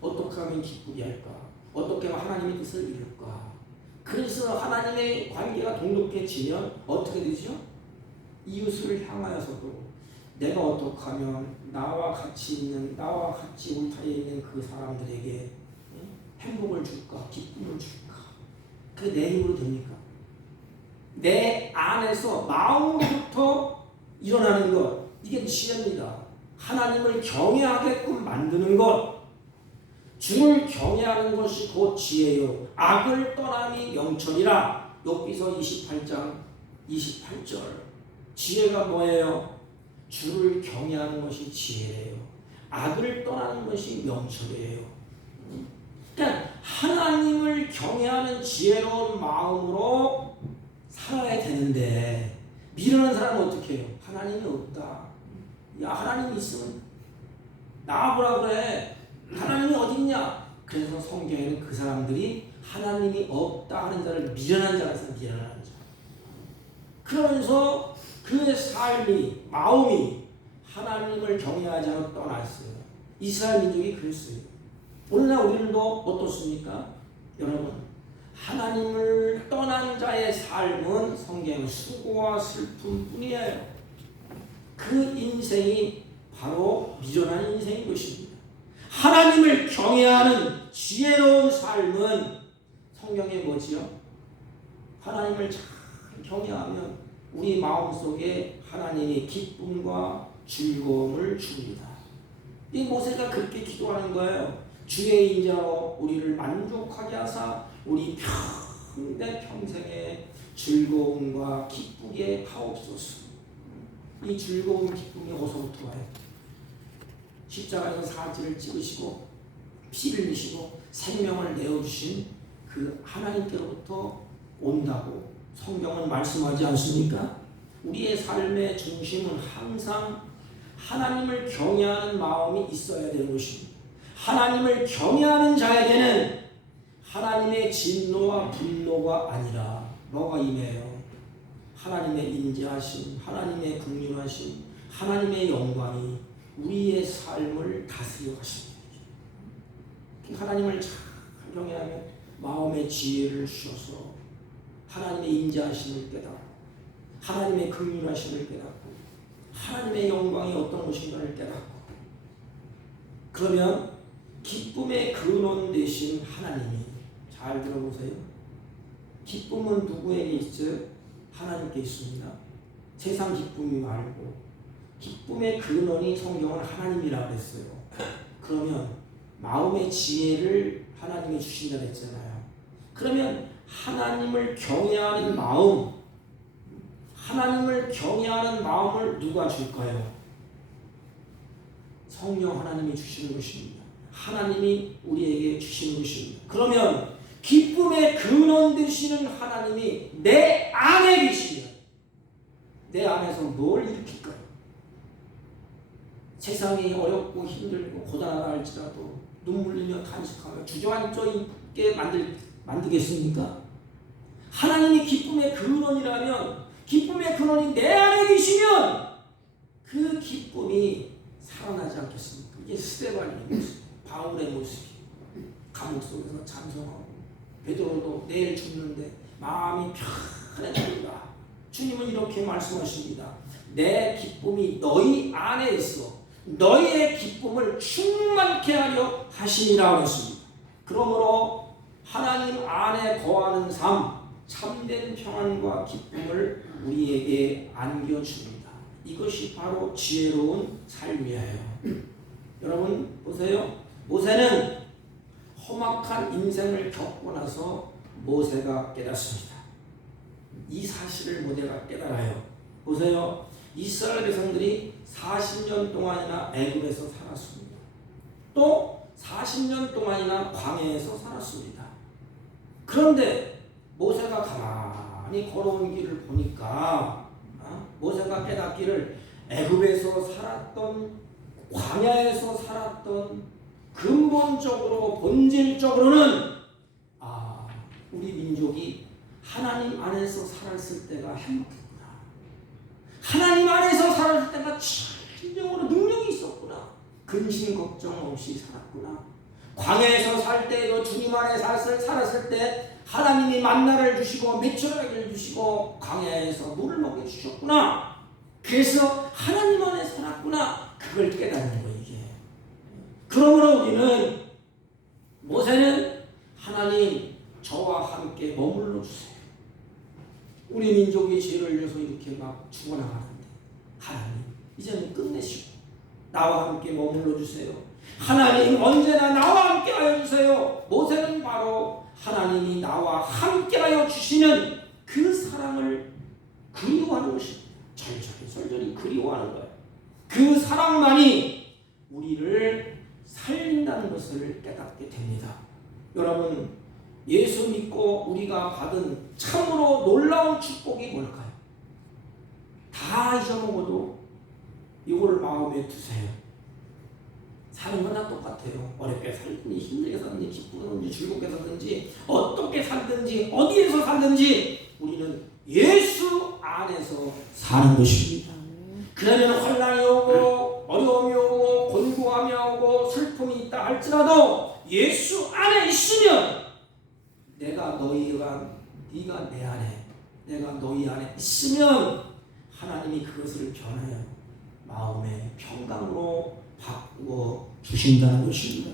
어떻게 하면 기쁘게 할까? 어떻게 하면 하나님의 뜻을 이룰까? 그래서 하나님의 관계가 돈독해지면 어떻게 되죠? 이웃을 향하여서도 내가 어떻게 하면 나와 같이 울타리에 있는 그 사람들에게 행복을 줄까? 기쁨을 줄까? 그게 내 힘으로 됩니까? 내 안에서 마음으로부터 일어나는 것, 이게 지혜입니다. 하나님을 경외하게끔 만드는 것, 주를 경외하는 것이 곧 지혜요 악을 떠남이 명철이라. 욥기서 28장 28절. 지혜가 뭐예요? 주를 경외하는 것이 지혜예요. 악을 떠나는 것이 명철이에요. 그러니까 하나님을 경외하는 지혜로운 마음으로 살아야 되는데 미루는 사람은 어떻게 해요? 하나님이 없다. 야, 하나님이 있으면 나와보라 그래. 하나님이 어딨냐? 그래서 성경에는 그 사람들이 하나님이 없다 하는 자를 미련한 자라서 미련한 자. 그러면서 그의 삶이, 마음이 하나님을 경외하지 않아 떠났어요. 이스라엘 민족이 그랬어요. 오늘날 우리들도 어떻습니까? 여러분, 하나님을 떠난 자의 삶은 성경은 수고와 슬픔뿐이에요. 그 인생이 바로 미련한 인생인 것입니다. 하나님을 경외하는 지혜로운 삶은 성경에 뭐지요? 하나님을 잘 경외하면 우리 마음속에 하나님의 기쁨과 즐거움을 줍니다. 이 모세가 그렇게 기도하는 거예요. 주의 인자로 우리를 만족하게 하사 우리 내 평생에 즐거움과 기쁘게 하옵소서. 이 즐거움 기쁨이 어디서부터 와요? 십자가에서 사지를 찍으시고 피를 흘리시고 생명을 내어주신 그 하나님께로부터 온다고 성경은 말씀하지 않습니까? 우리의 삶의 중심은 항상 하나님을 경외하는 마음이 있어야 되는 것입니다. 하나님을 경외하는 자에게는 하나님의 진노와 분노가 아니라 뭐가 임해요? 하나님의 인자하심, 하나님의 긍휼하심, 하나님의 영광이 우리의 삶을 다스려 가십니다. 하나님을 잘 경외하면 마음의 지혜를 주셔서 하나님의 인자하심을 깨닫고 하나님의 긍휼하심을 깨닫고 하나님의 영광이 어떤 것인가를 깨닫고 그러면 기쁨의 근원 되신 하나님이 잘 들어보세요. 기쁨은 누구에게 있어요? 하나님께 있습니다. 세상 기쁨이 말고 기쁨의 근원이 성경은 하나님이라고 했어요. 그러면 마음의 지혜를 하나님이 주신다고 했잖아요. 그러면 하나님을 경외하는 마음, 하나님을 경외하는 마음을 누가 줄까요? 성령 하나님이 주시는 것입니다. 하나님이 우리에게 주시는 것입니다. 그러면 기쁨의 근원 되시는 하나님이 내 안에 계시면 내 안에서 뭘 일으킬까요? 세상이 어렵고 힘들고 고단하다 할지라도 눈물 흘리며 탄식하며 주저앉아 있게 만들겠습니까? 하나님이 기쁨의 근원이라면 기쁨의 근원이 내 안에 계시면 그 기쁨이 살아나지 않겠습니까? 이게 스데반의 모습, 바울의 모습이 감옥 속에서 찬송하고 베드로도 내일 죽는데 마음이 편해집니다. 주님은 이렇게 말씀하십니다. 내 기쁨이 너희 안에 있어 너희의 기쁨을 충만케 하려 하심이라고 했습니다. 그러므로 하나님 안에 거하는 삶, 참된 평안과 기쁨을 우리에게 안겨줍니다. 이것이 바로 지혜로운 삶이에요. 여러분 보세요. 모세는 험악한 인생을 겪고 나서 모세가 깨닫습니다. 이 사실을 모세가 깨달아요. 보세요. 이스라엘 백성들이 40년 동안이나 애굽에서 살았습니다. 또 40년 동안이나 광야에서 살았습니다. 그런데 모세가 가만히 걸어온 길을 보니까 모세가 깨닫기를 애굽에서 살았던 광야에서 살았던 근본적으로 본질적으로는 우리 민족이 하나님 안에서 살았을 때가 행복했구나. 하나님 안에서 살았을 때가 진정으로 능력이 있었구나. 근심 걱정 없이 살았구나. 광야에서 살 때도 주님 안에 살았을 때 하나님이 만나를 주시고 메추라기를 주시고 광야에서 물을 먹여 주셨구나. 그래서 하나님 안에 살았구나. 그걸 깨닫는 거예요. 이게. 그러므로 우리는 모세는 하나님 저와 함께 머물러 주세요. 우리 민족이 죄를 지어서 이렇게 막 죽어나가는데 하나님 이제는 끝내시고 나와 함께 머물러 주세요. 하나님 언제나 나와 함께 하여 주세요. 모세는 바로 하나님이 나와 함께 하여 주시는 그 사랑을 그리워하는 것입니다. 절절히 그리워하는 거예요. 그 사랑만이 우리를 살린다는 것을 깨닫게 됩니다. 여러분 예수 믿고 우리가 받은 참으로 놀라운 축복이 뭘까요? 다 잊어먹어도 이거를 마음에 두세요. 사는 건 다 똑같아요. 어렵게 살든지 힘들게 살든지 기쁘든지 즐겁게 살든지 어떻게 살든지 어디에서 살든지 우리는 예수 안에서 사는 것입니다. 그러면 환난이 오고 어려움이 오고 곤고함이 오고 슬픔이 있다 할지라도 예수 안에 있으면 내가 너희 네가 내 안에, 내가 너희 안에 있으면 하나님이 그것을 변하여 마음의 평강으로 바꾸어 주신다는 것입니다.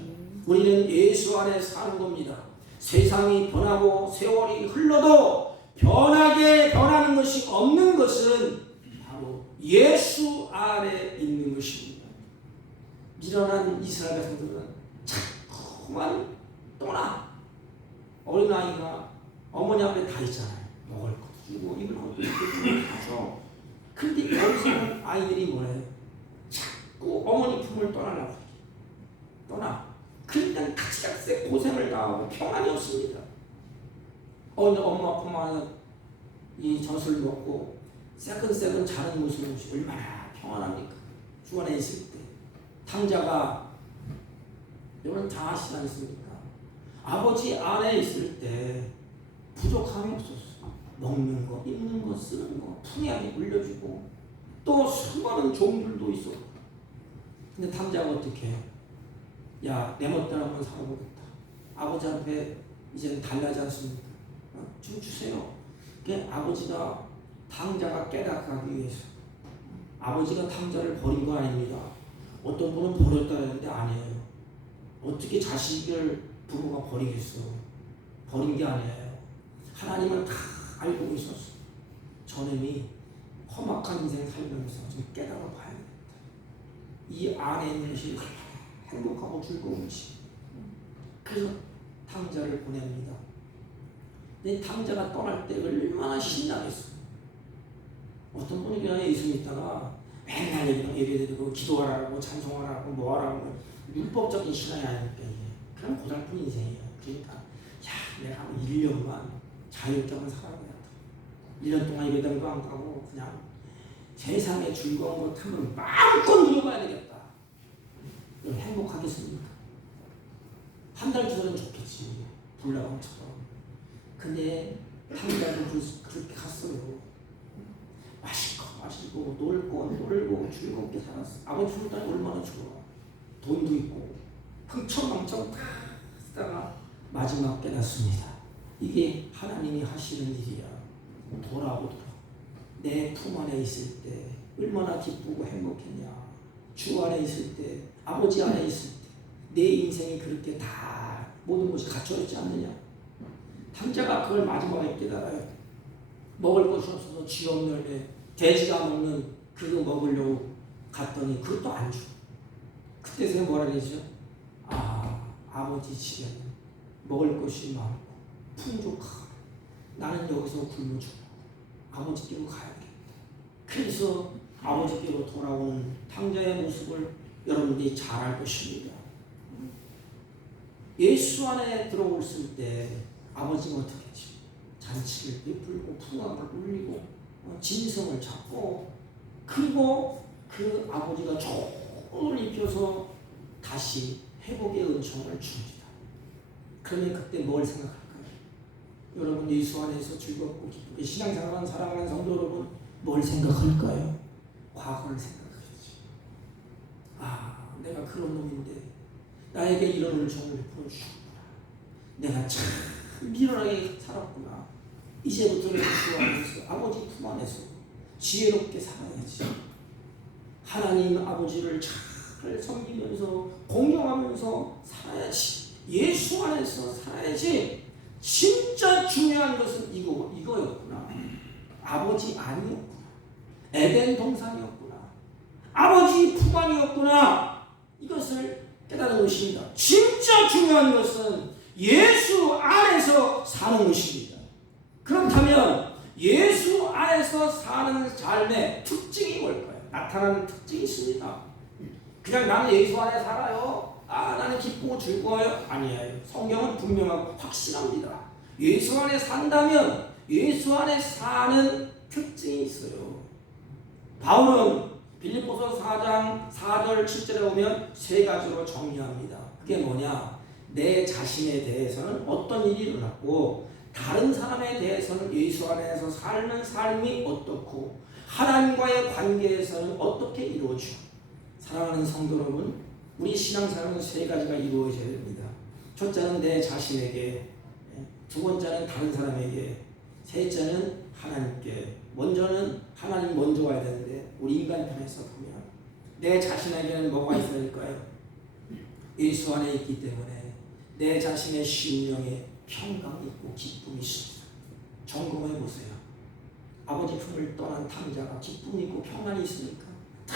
우리는 예수 안에 사는 겁니다. 세상이 변하고 세월이 흘러도 변하게 변하는 것이 없는 것은 바로 예수 안에 있는 것입니다. 미련한 이스라엘 백성들은 자꾸만 떠나. 어린아이가 어머니 앞에 다 있잖아요. 먹을 것도 주고 입을 것도 주고 다 줘. 근데 여기서는 아이들이 뭐래요? 자꾸 어머니 품을 떠나려고 떠나. 그러니까 같이 고생을 당하고 평안이 없습니다. 엄마 아빠만 이 젖을 먹고 새근새근 자는 모습을 얼마나 평안합니까? 주 안에 있을 때. 탕자가 여러분 다 아시지 않습니까? 아버지 안에 있을 때 부족함이 없었어. 먹는 거, 입는 거, 쓰는 거 풍요하게 물려주고 또 수많은 종들도 있었고. 근데 탕자가 어떻게 해요? 야, 내 멋대로 한번 살아보겠다. 아버지 앞에 이제는 달라지 않습니까? 좀 주세요. 아버지가 탕자가 깨닫기 위해서. 아버지가 탕자를 버린 거 아닙니다. 어떤 분은 버렸다 했는데 아니에요. 어떻게 자식을 부모가 버리겠어? 버린 게 아니에요. 하나님은 다 알고 있었어. 저놈이 험악한 인생 살면서 좀 깨달아 봐야겠다. 이 안에 있는 것이 행복하고 즐거운 것이. 그래서 탕자를 보냅니다. 근데 탕자가 떠날 때 얼마나 신나겠어. 어떤 분이 그냥 예수 믿다가 맨날 예배드리고 기도하라고 찬송하라고 뭐하라고 율법적인 신앙이 아니니까 이게 그럼 고달픈 인생이에요. 그러니까 야, 내가 1년만 자유롭게 한번 살아야겠다. 1년 동안 예배당도 안 가고 그냥 세상에 즐거운 것 하면 마음껏 누려봐야 되겠다. 행복하겠습니까? 한 달, 두 달은 좋겠지. 불나방처럼. 근데 한 달도 그렇게 갔어요. 마시고 놀고 즐겁게 살았어. 아버지 품딸이 얼마나 좋아. 돈도 있고 흥청망청 다 쓰다가 마지막 깨닫습니다. 이게 하나님이 하시는 일이야. 돌아오더라. 내 품 안에 있을 때 얼마나 기쁘고 행복했냐. 주 안에 있을 때, 아버지 안에 있을 때 내 인생이 그렇게 다 모든 것이 갖춰있지 않느냐. 탕자가 그걸 마지막에 깨달아요. 먹을 것이 없어서 쥐 없는 애, 돼지가 먹는 그거 먹으려고 갔더니 그것도 안 줘. 그때 제가 뭐라 그러죠? 아버지 집에는 먹을 것이 많고 풍족하고 나는 여기서 굶어 죽어. 아버지께로 가야겠다. 그래서 아버지께로 돌아오는 탕자의 모습을 여러분들이 잘 알 것입니다. 예수 안에 들어올을 때 아버지는 어떻게 했지? 잔치를 베풀고 풍악을 울리고 진성을 잡고 그리고 그 아버지가 조금을 입혀서 다시 회복의 은총을 줍니다. 그러면 그때 뭘 생각할까요? 여러분 예수 안에서 즐겁고 기쁘게 신앙생활하는 사랑하는 성도 여러분 뭘 생각할까요? 과거를 생각하겠지. 내가 그런 놈인데 나에게 이런 은총을 베풀어 주셨구나. 내가 참 미련하게 살았구나. 이제부터는 주 안에서 아버지 품 안에서 지혜롭게 살아야지. 하나님 아버지를 잘 섬기면서 공경하면서 살아야지. 예수 안에서 살아야지. 진짜 중요한 것은 이거였구나. 아버지 아니었구나. 에덴 동산이었구나. 아버지 품 안이었구나. 이것을 깨달은 것입니다. 진짜 중요한 것은 예수 안에서 사는 것입니다. 그렇다면 예수 안에서 사는 삶의 특징이 뭘까요? 나타나는 특징이 있습니다. 그냥 나는 예수 안에 살아요. 나는 기쁘고 즐거워요. 아니에요. 성경은 분명하고 확실합니다. 예수 안에 산다면 예수 안에 사는 특징이 있어요. 바울은 빌립보서 4장 4절 7절에 보면 세 가지로 정리합니다. 그게 뭐냐? 내 자신에 대해서는 어떤 일이 일어났고 다른 사람에 대해서는 예수 안에서 사는 삶이 어떻고 하나님과의 관계에서는 어떻게 이루어지고. 사랑하는 성도 여러분, 우리 신앙생활은 세 가지가 이루어져야 됩니다. 첫째는 내 자신에게 두 번째는 다른 사람에게, 셋째는 하나님께. 먼저는 하나님 먼저 와야 되는데 우리 인간 편에서 보면 내 자신에게는 뭐가 있어야 될까요? 예수 안에 있기 때문에 내 자신의 심령에 평강이 있고 기쁨이 있습니다. 점검해 보세요. 아버지 품을 떠난 탕자가 기쁨이 있고 평안이 있습니까? 다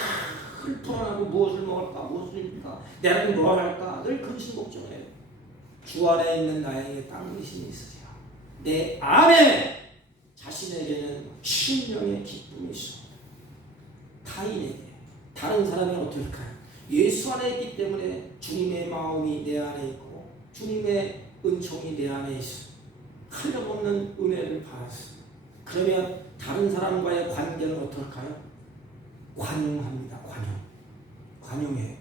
불안하고 무엇을 먹을까, 무엇을 입을까, 내일은 뭘 할까 늘 근심 걱정해요. 주 안에 있는 나에게 딴 의심이 있으세요. 내 안에 자신에게는 심령의 기쁨이 있습니다. 타인에게, 다른 사람이 어떨까요? 예수 안에 있기 때문에 주님의 마음이 내 안에 있고 주님의 은총이 내 안에 있어. 한량없는 은혜를 받았어. 그러면 다른 사람과의 관계는 어떨까요? 관용합니다. 관용해요.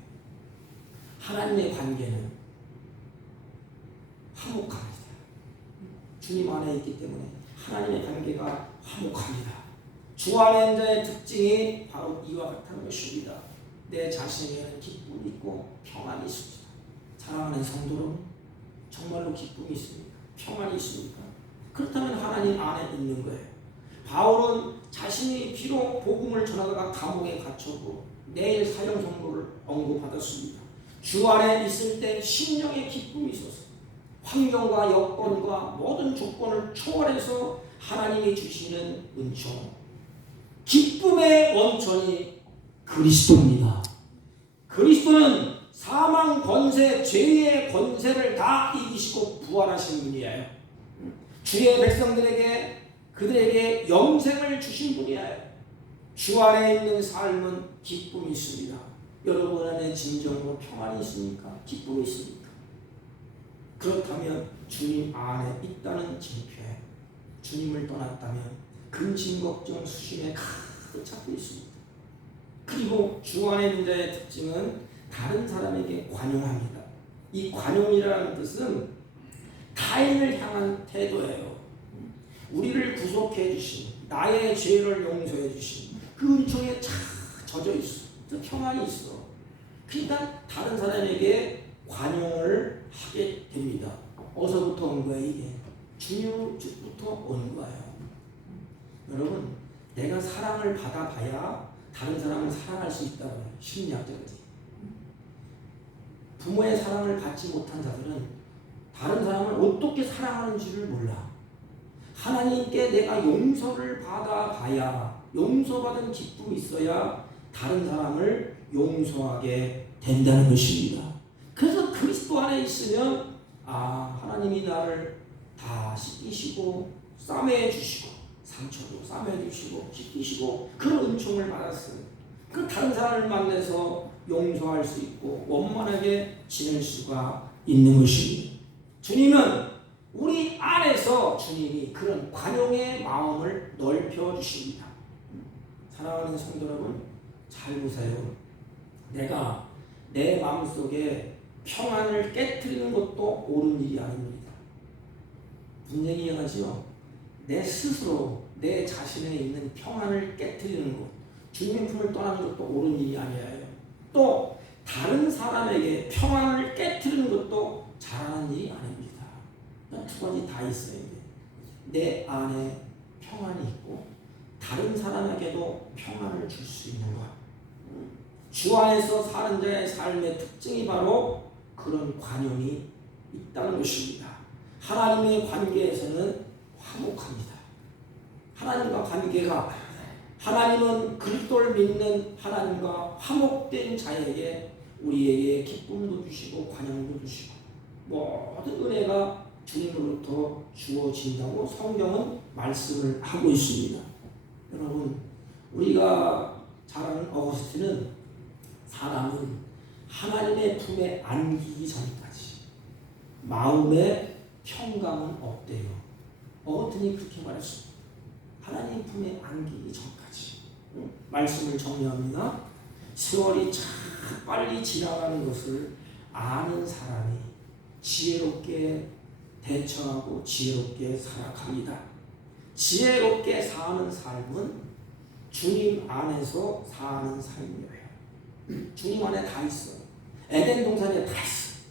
하나님의 관계는 화목합니다. 주님 안에 있기 때문에 하나님의 관계가 화목합니다. 주 안에 있는 자의 특징이 바로 이와 같은 것입니다. 내 자신에게는 기쁨이 있고 평안이 있습니다. 사랑하는 성도는 정말로 기쁨이 있습니까? 평안이 있습니까? 그렇다면 하나님 안에 있는 거예요. 바울은 자신이 비록 복음을 전하다가 감옥에 갇혔고 내일 사형 선고를 언급받았습니다. 주 안에 있을 때 심령의 기쁨이 있었어요. 환경과 여건과 모든 조건을 초월해서 하나님이 주시는 은총, 기쁨의 원천이 그리스도입니다. 그리스도는 사망 권세, 죄의 권세를 다 이기시고 부활하신 분이에요. 주의 백성들에게, 그들에게 영생을 주신 분이에요. 주 안에 있는 삶은 기쁨이 있습니다. 여러분 안에 진정으로 평안이 있습니까? 기쁨이 있습니까? 그렇다면 주님 안에 있다는 징표에 주님을 떠났다면 근심 걱정 수심에 가득 잡고 있습니다. 그리고 주 안에 있는 자의 특징은 다른 사람에게 관용합니다. 이 관용이라는 뜻은 타인을 향한 태도예요. 우리를 구속해 주신, 나의 죄를 용서해 주신 그 은총에 차 젖어 있어. 그 평안이 있어. 그러니까 다른 사람에게 관용을 하게 됩니다. 어디서부터 온 거예요 이게? 주님부터 온 거예요. 여러분, 내가 사랑을 받아봐야 다른 사람을 사랑할 수 있다고 해요. 심리학적이지. 부모의 사랑을 받지 못한 자들은 다른 사람을 어떻게 사랑하는지를 몰라. 하나님께 내가 용서를 받아봐야, 용서받은 기쁨이 있어야 다른 사람을 용서하게 된다는 것입니다. 그래서 그리스도 안에 있으면 하나님이 나를 다 씻기시고 싸매 주시고 상처도 싸매 주시고 씻기시고 그런 은총을 받았어요. 그 다른 사람을 만나서 용서할 수 있고 원만하게 지낼 수가 있는 것입니다. 주님은 우리 안에서 주님이 그런 관용의 마음을 넓혀 주십니다. 사랑하는 성도 여러분, 잘 보세요. 내가 내 마음속에 평안을 깨트리는 것도 옳은 일이 아닙니다. 무슨 얘기하지요? 내 스스로 내 자신에 있는 평안을 깨트리는 것, 주님의 품을 떠나는 것도 옳은 일이 아니에요. 또 다른 사람에게 평안을 깨트리는 것도 잘하는 일이 아닙니다. 두 가지 다 있어야 돼. 내 안에 평안이 있고 다른 사람에게도 평안을 줄 수 있는 것. 주 안에서 사는 자의 삶의 특징이 바로 그런 관용이 있다는 것입니다. 하나님의 관계에서는 화목합니다. 하나님과 관계가, 하나님은 그리스도를 믿는 하나님과 화목된 자에게 우리에게 기쁨도 주시고 관용도 주시고 모든 은혜가 주님으로부터 주어진다고 성경은 말씀을 하고 있습니다. 여러분, 우리가 잘 아는 어거스틴은 사람은 하나님의 품에 안기기 전까지 마음의 평강은 없대요. 어거스틴이 그렇게 말했습니다. 하나님 품에 안기기 전까지. 말씀을 정리합니다. 세월이 참 빨리 지나가는 것을 아는 사람이 지혜롭게 대처하고 지혜롭게 살아갑니다. 지혜롭게 사는 삶은 주님 안에서 사는 삶이에요. 주님 안에 다 있어요. 에덴 동산에 다 있어요.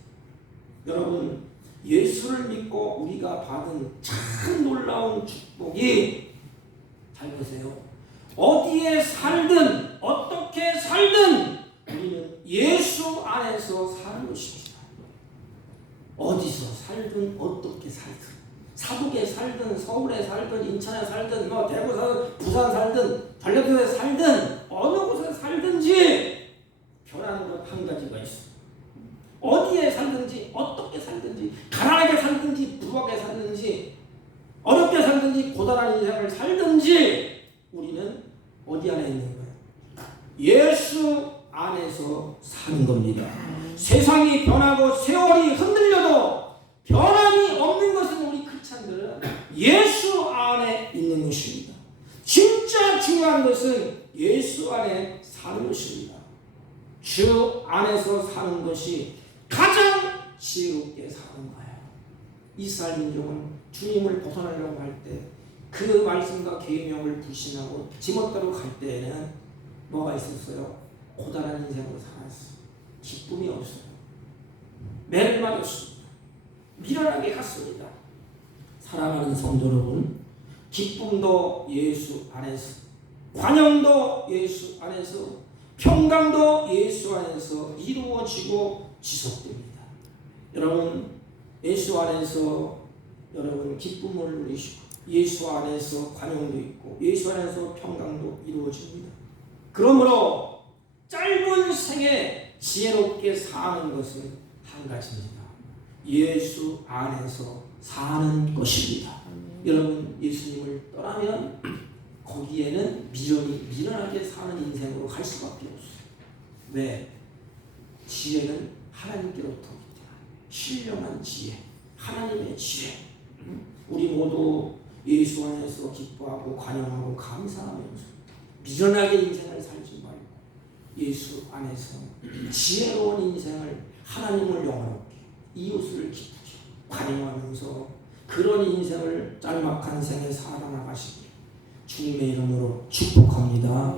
여러분, 예수를 믿고 우리가 받은 참 놀라운 축복이, 잘 보세요. 어디에 살든 어떻게 살든 우리는 예수 안에서 사는 것입니다. 어디서 살든 어떻게 살든, 사북에 살든 서울에 살든 인천에 살든 대구 살든 부산 살든 전라도에 살든 어느 곳에 살든지 변하는 것 한 가지가 있어요. 어디에 살든지 어떻게 살든지, 가난하게 살든지 부하게 살든지 어렵게 살든지 고단한 인생을 살든지 우리는 어디 안에 있는 거예요? 예수 안에서 사는 겁니다. 세상이 변하고 세월이 흔들려도 변함이 없는 것은 우리 크리스찬들은 예수 안에 있는 것입니다. 진짜 중요한 것은 예수 안에 사는 것입니다. 주 안에서 사는 것이 가장 지혜롭게 사는 거예요. 이스라엘 민족은 주님을 벗어나려고 할 때 그 말씀과 계명을 불신하고 지멋대로 갈 때에는 뭐가 있었어요? 고단한 인생으로 살았어요. 기쁨이 없어요. 매를 맞았습니다. 미련하게 갔습니다. 사랑하는 성도 여러분, 기쁨도 예수 안에서, 관용도 예수 안에서, 평강도 예수 안에서 이루어지고 지속됩니다. 여러분, 예수 안에서 여러분 기쁨을 누리시고 예수 안에서 관용도 있고 예수 안에서 평강도 이루어집니다. 그러므로 짧은 생에 지혜롭게 사는 것은 한 가지입니다. 예수 안에서 사는 것입니다. 여러분, 예수님을 떠나면 거기에는 미련하게 사는 인생으로 갈 수밖에 없어요. 왜? 지혜는 하나님께로부터 오기 때문에. 신령한 지혜, 하나님의 지혜. 우리 모두 예수 안에서 기뻐하고 관용하고 감사하면서 미련하게 인생을 살지 말고 예수 안에서 지혜로운 인생을, 하나님을 영화롭게, 이웃을 기쁘게 관용하면서 그런 인생을 짤막한 생에 살아나가시길 주님의 이름으로 축복합니다.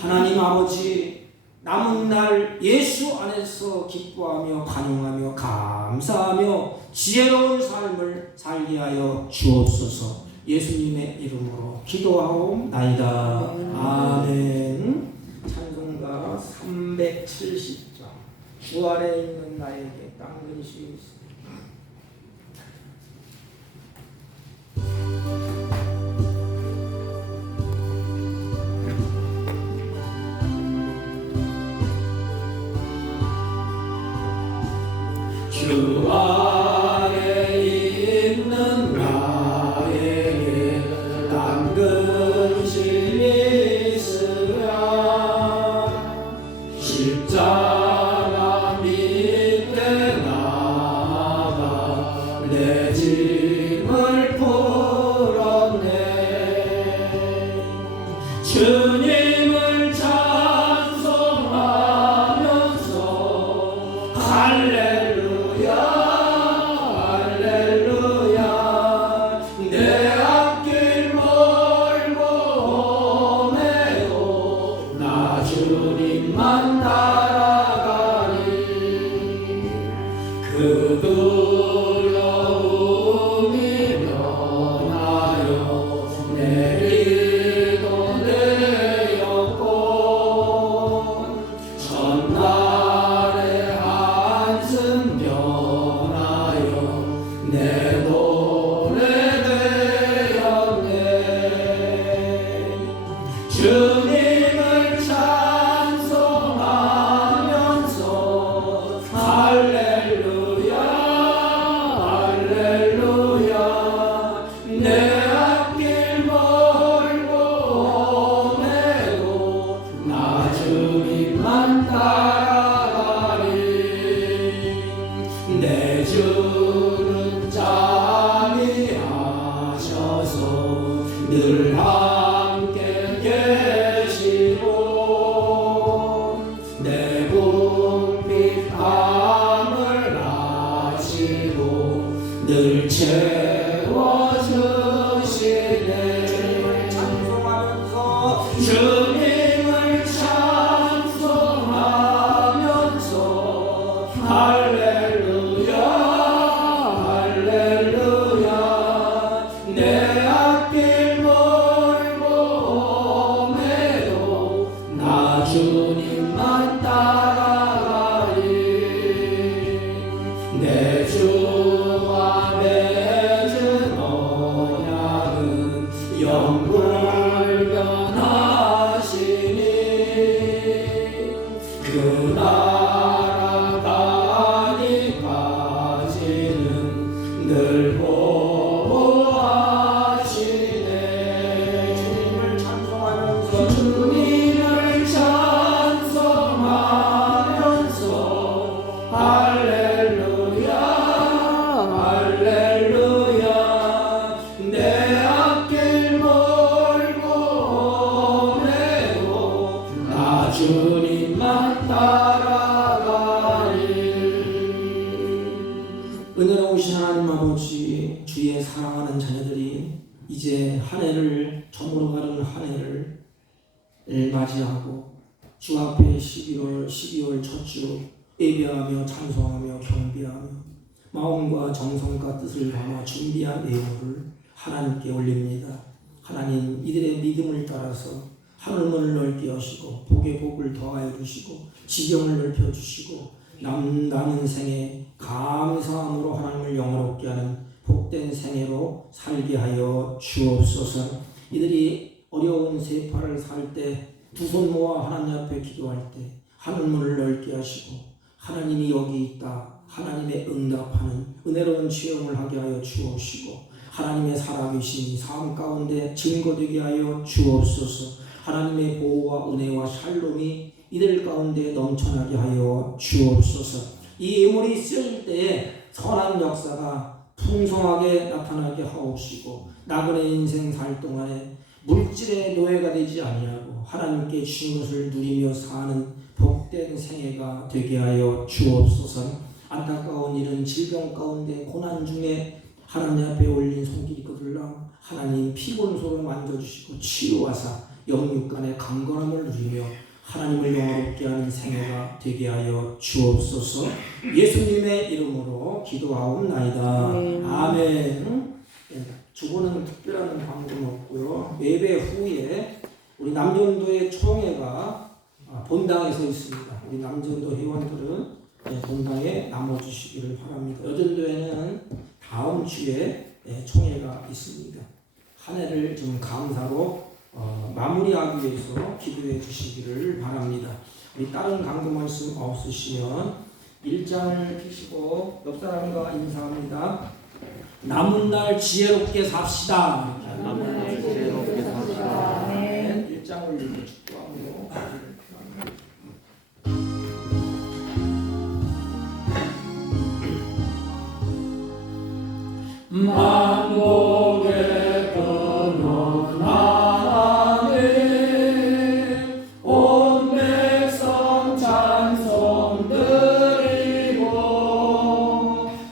하나님 아버지, 남은 날 예수 안에서 기뻐하며 관용하며 감사하며 지혜로운 삶을 살게 하여 주옵소서. 예수님의 이름으로 기도하옵나이다. 아멘. 찬송가 370장. 주 안에 있는 나에게 땅근시 있으리. 주 안에 있는 나에게 땅근실 있으랴. 십자가 밑에 나가 내 짐을 풀었네. 주님을 찬송하면서 할렐루야 내 앞길 멀고 험해도 나 주님만 따라가리. 그 두려움이 면하여 내리고 내렸고 전날의 한숨 변하여 내 노래 되었네. 주님을 찬송하면서 할렐루야 내 앞길 멀고 험해도 나 주님만 따라가리. 내 주는 자비하셔서 늘 함께 계시고 내 궁핍함을 아시고 늘 채워주시네. 주님을 찬송하면서 할렐루야 은혜로우신 하나님 아버지, 주의 사랑하는 자녀들이 이제 한 해를 저물어가는 한 해를 맞이하고 주 앞에 12월 첫 주 예배하며 찬송하며 경배하며 마음과 정성과 뜻을 담아 준비한 예물을 하나님께 올립니다. 하나님, 이들의 믿음을 따라서 하늘문을 넓게 하시고 복의 복을 더하여 주시고 지경을 넓혀 주시고 남은 생에 감사함으로 하나님을 영화롭게 하는 복된 생애로 살게 하여 주옵소서. 이들이 어려운 세파를 살 때 두 손 모아 하나님 앞에 기도할 때 하늘문을 넓게 하시고 하나님이 여기 있다, 하나님의 응답하는 은혜로운 체험을 하게 하여 주옵시고 하나님의 살아계신 삶 가운데 증거되게 하여 주옵소서. 하나님의 보호와 은혜와 샬롬이 이들 가운데 넘쳐나게 하여 주옵소서. 이 예물이 쓰일 때에 선한 역사가 풍성하게 나타나게 하옵시고 나그네 인생 살 동안에 물질의 노예가 되지 아니하고 하나님께 주신 것을 누리며 사는 복된 생애가 되게 하여 주옵소서. 안타까운 일은 질병 가운데 고난 중에 하나님 앞에 올린 손길이 거들랑 하나님 피곤소로 만져주시고 치유하사 영육간의 강건함을 누리며 하나님을 영화롭게 하는 생애가 되게 하여 주옵소서. 예수님의 이름으로 기도하옵나이다. 아멘. 주보는 특별한 방법은 없고요. 예배 후에 우리 남전도의 총회가 본당에 서 있습니다. 우리 남전도 회원들은 본당에 남아주시기를 바랍니다. 여전도에는 다음 주에 총회가 있습니다. 한 해를 좀 감사로 마무리하기 위해서 기도해 주시기를 바랍니다. 우리 다른 강도 말씀 없으시면 1장을 펴시고 옆 사람과 인사합니다. 남은 날 지혜롭게 삽시다. 남은 날 지혜롭게 삽시다. 네. 1장을 읽고 축도하고 만복의 근원 하나님 온 백성 찬송 드리고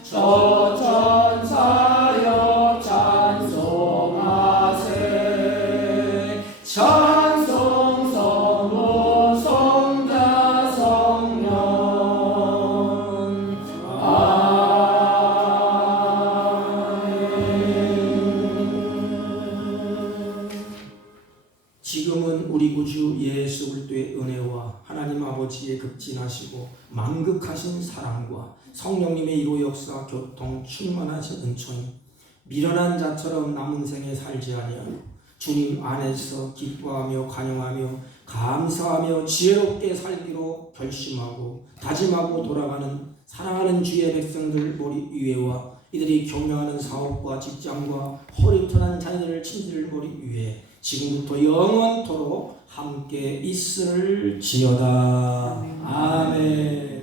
저천사여 찬송하세. 찬송 성부 성자 성령 지금은 우리 구주 예수 그리스도의 은혜와 하나님 아버지의 극진하시고 만극하신 사랑과 성령님의 이로 역사 교통 충만하신 은총이 미련한 자처럼 남은 생에 살지 아니하고 주님 안에서 기뻐하며 간영하며 감사하며 지혜롭게 살기로 결심하고 다짐하고 돌아가는 사랑하는 주의 백성들 머리 위에와 이들이 경영하는 사업과 직장과 허리튼한 자녀들 친지들 머리 위에 지금부터 영원토록 함께 있을지어다. 아멘.